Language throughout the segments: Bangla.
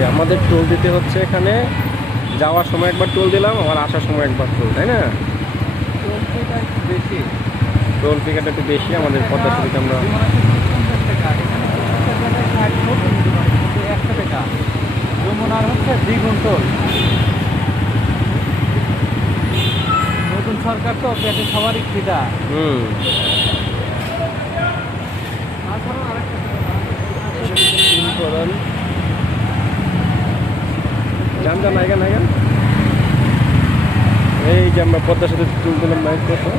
যে আমাদের টোল দিতে হচ্ছে এখানে, যাওয়ার সময় একবার টোল দিলাম, আবার আসার সময় একবার টোল, তাই না? টোল ফিটা একটু বেশি। টোল টিকিট একটু বেশি আমাদের পদ্মা সেতুতে আমরা। যমুনার হচ্ছে দ্বিগুণ টোল। নতুন সরকার তো পেটে সবারই খিদা। যান যান আইগান আইগান। এই যে আমরা পদ্মার সাথে টোল দিলাম বাইক করতে।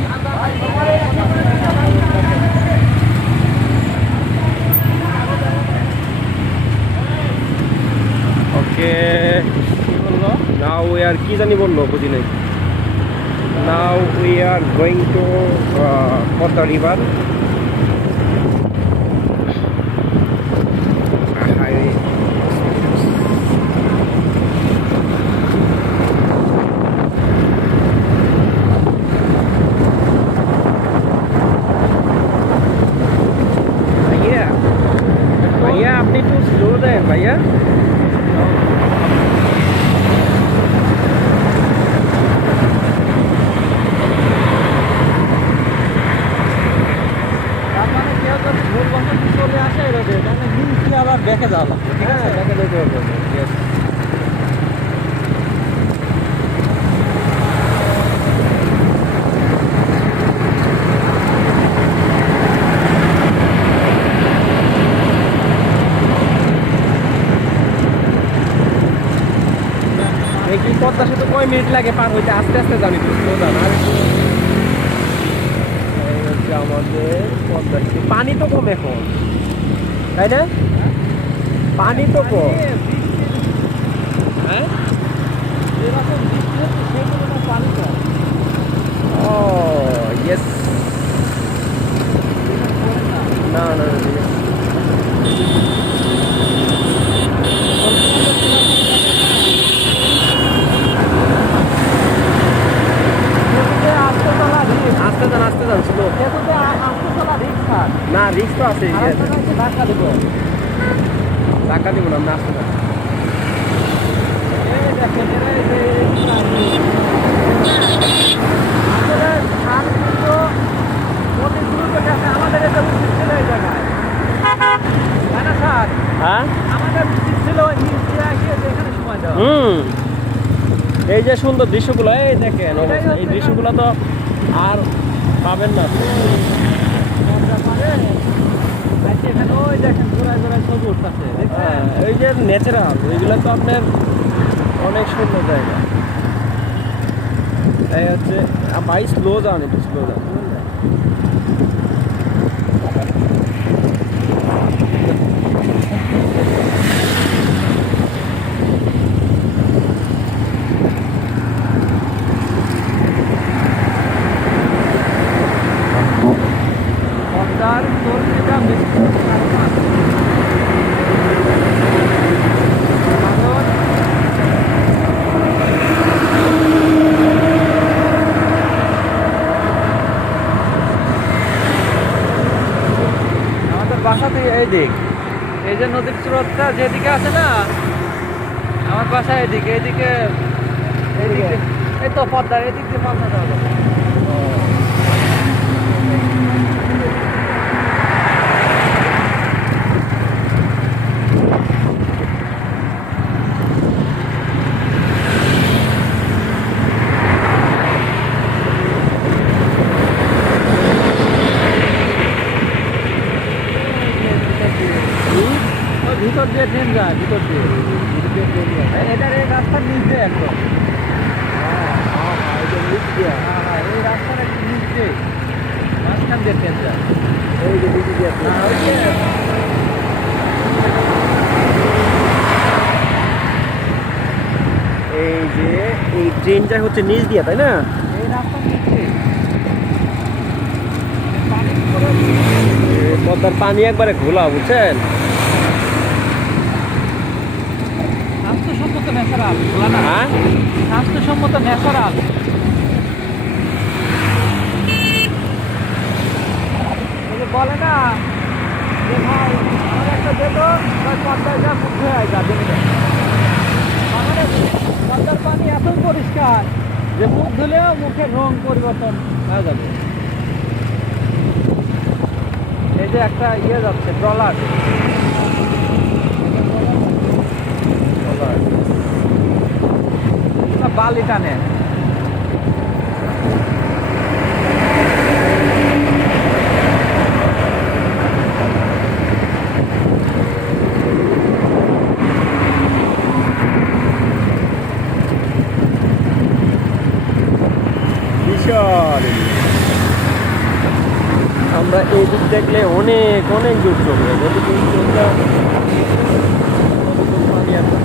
ওকে, কি বললো? নাও উই আর কি জানি বললো, বুঝি নাই। Now we are going to Padma river highway. ভাইয়া ভাইয়া আপনি একটু স্লো দেন ভাইয়া। তার মানে কেউ যদি ভুল বছর চলে আসে এভাবে, তাহলে নিচে আবার দেখে যাওয়া লাগবে, ঠিক আছে? দেখা যেতে হবে। Yes. এই কি পদ্মা সেতু কয় মিনিট লাগে পার হইতে? আস্তে আস্তে জানি তো, স্লো যান আর একটু। এই হচ্ছে আমাদের পদ্মা সেতু। পানি তো কম এখন, তাই না? পানি তো কম। হ্যাঁ, এরকম বৃষ্টি হচ্ছে সেগুলো না পানি কম। ও ইয়েস। না না না, আস্তে চলা রিক্স, আস্তে যান আস্তে যান, স্লো। সেতুতে আস্তে চলা রিক্স থাক। না রিক্স তো আছে। আর একটা হচ্ছে ধাক্কা দেবো। টাকা দিব না, আমরা আসতে না। এই দেখেন, এই যে আসলে সার কিন্তু অনেক দ্রুত গেছে, আমাদের এটা উচিত ছিল এই জায়গায়, তাই না স্যার? হ্যাঁ, আমাদের উচিত ছিল ওই নিচ দিয়ে আসিয়ে যে এখানে সময় দেওয়া। এই যে সুন্দর দৃশ্যগুলো, এই দেখেন এটাই হচ্ছে এই দৃশ্যগুলো তো আর পাবেন না। মজা পারে। আচ্ছা, এখানে ওই দেখেন ঘোরায় ঘোরায় ছবি উঠতেছে, হ্যাঁ, দেখছেন? এই যে ন্যাচারাল, ওইগুলো তো আপনার অনেক সুন্দর জায়গা। এই হচ্ছে ভাই, স্লো যান, একটু স্লো যান। পদ্মার তোর এটা মিষ্টি কারণ আমাদের বাসা থেকে এই দিক, এই যে নদীর স্রোতটা যেদিকে আছে না, আমার বাসা এদিকে, এইদিকে এইদিকে, এই তো পদ্মার এদিক দিয়ে পাল্টা যাওয়া যাবে। ওই ভিতর দিয়ে ট্রেন যায়, ভিতর দিয়ে এটার এই রাস্তার নিচ দিয়ে একদম। এই রাস্তার একটু নিচ দিয়ে মাঝখান দিয়ে ট্রেন যায়। এই যে দিদি দিয়ে আছে। ওই যে এই যে এই ট্রেনটা হচ্ছে নিচ দিয়ে, তাই না? এই রাস্তার নিচ দিয়ে পানির উপরে এই পদ্মার পানি একবারে ঘোলা, বুঝছেন? স্বাস্থ্যসম্মত ন্যাচারাল, বলা না? হ্যাঁ, স্বাস্থ্যসম্মত ন্যাচারাল। বলে না যে ভাই আমার একটা বেতন পদ্মায় যা ঘুরে আয় যা জমিটা। এত পরিষ্কার যে মুখ ধুলেও মুখের রং পরিবর্তন হয়ে যাবে। এই যে একটা ইয়ে যাচ্ছে ট্রলার, বালি টানে। বিশাল আমরা এই দিক দেখলে অনেক অনেক দূর চলবে, যতদূর চলতে ততদূর পানি আর না।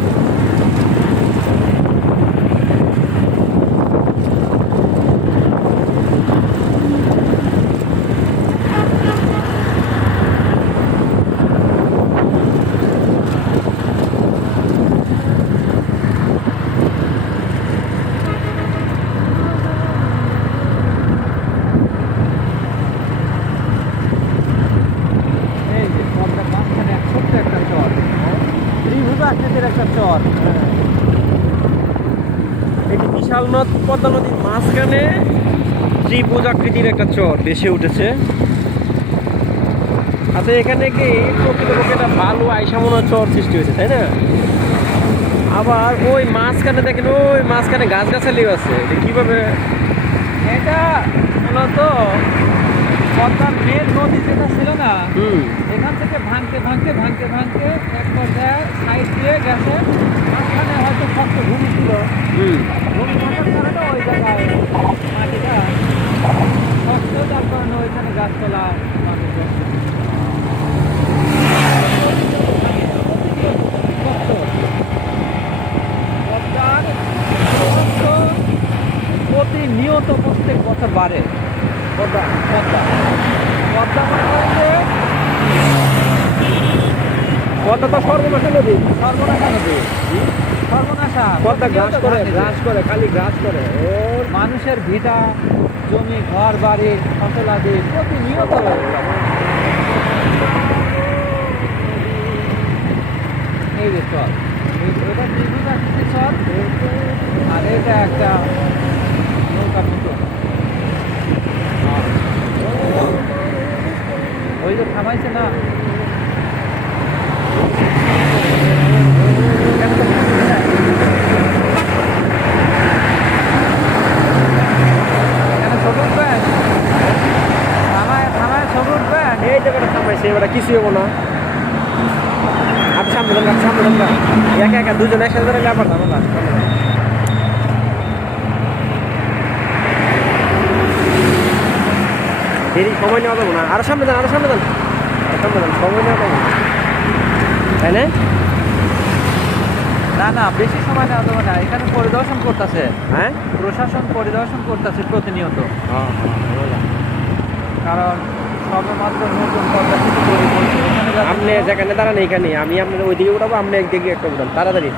এই যে পদ্মার মাঝখানে এক ছোট্ট একটা চর, ত্রিভুজ আকৃতির একটা চর। একটি বিশাল নদ, পদ্মা নদীর মাঝখানে ত্রিভুজ আকৃতির একটা চর ভেসে উঠেছে। আচ্ছা, এখানে কি প্রকৃতপক্ষে একটা ভালো আইসামনা চর সৃষ্টি হয়েছে, তাই না? আবার ওই মাঝখানে দেখেন, ওই মাঝখানে গাছগাছালিও আছে। এটা কিভাবে? এটা মূলত পদ্মার মেন নদী যেটা ছিল না, এখান থেকে ভাঙতে ভাঙতে ভাঙতে ভাঙতে এক পর্যায়ে সাইড দিয়ে গেছে। মাঝখানে হয়তো শক্ত ভূমি ছিল, ভূমি থাকার কারণে ওই জায়গায় মাটিটা শক্ত, যার কারণে ওইখানে গাছপালা মানুষজন পদ্মার প্রবাহ প্রতিনিয়ত প্রত্যেক বছর বাড়ে। পদ্মা পদ্মা পদ্মা মানে হচ্ছে পদ্মা তো সর্বনাশা নদী। সর্বনাশা নদী, সর্বনাশা। পদ্মা গ্রাস করে, গ্রাস করে, খালি গ্রাস করে। ওর মানুষের ভিটা জমি, ঘর বাড়ি, ফসলাদি প্রতিনিয়ত এই যে চর, এটা ত্রিভুজ আকৃতির চর, আর এটা একটা নৌকার মতো। ওই যে থামাইছে না, এখানে ছোট উঠবেন, থামায় থামায় ছোট উঠবেন। এই জায়গাটা থামাইছে, এবার কিছু হবো না। আপনি সামনে দেন, আপনি সামনে দেন। একা একা দুজন একসাথে ধরে আবার ঝামেলা। দেরি সময় নেওয়া যাবো না। আরো সামনে দেন, আরো সামনে দেন, আরো সামনে দেন, সময় নেওয়া যাবো না, তাই না? না না, বেশি সময় নেওয়া যাবে না। এখানে পরিদর্শন করতেছে, হ্যাঁ, প্রশাসন পরিদর্শন করতেছে প্রতিনিয়ত। কারণ সবেমাত্র নতুন পদ্মা সেতু তৈরি করছে। এখানে আপনি যেখানে দাঁড়ান এইখানে, আমি আপনার ওইদিকে উঠাবো, আপনি একদিকে একটা উঠান, তাড়াতাড়ি।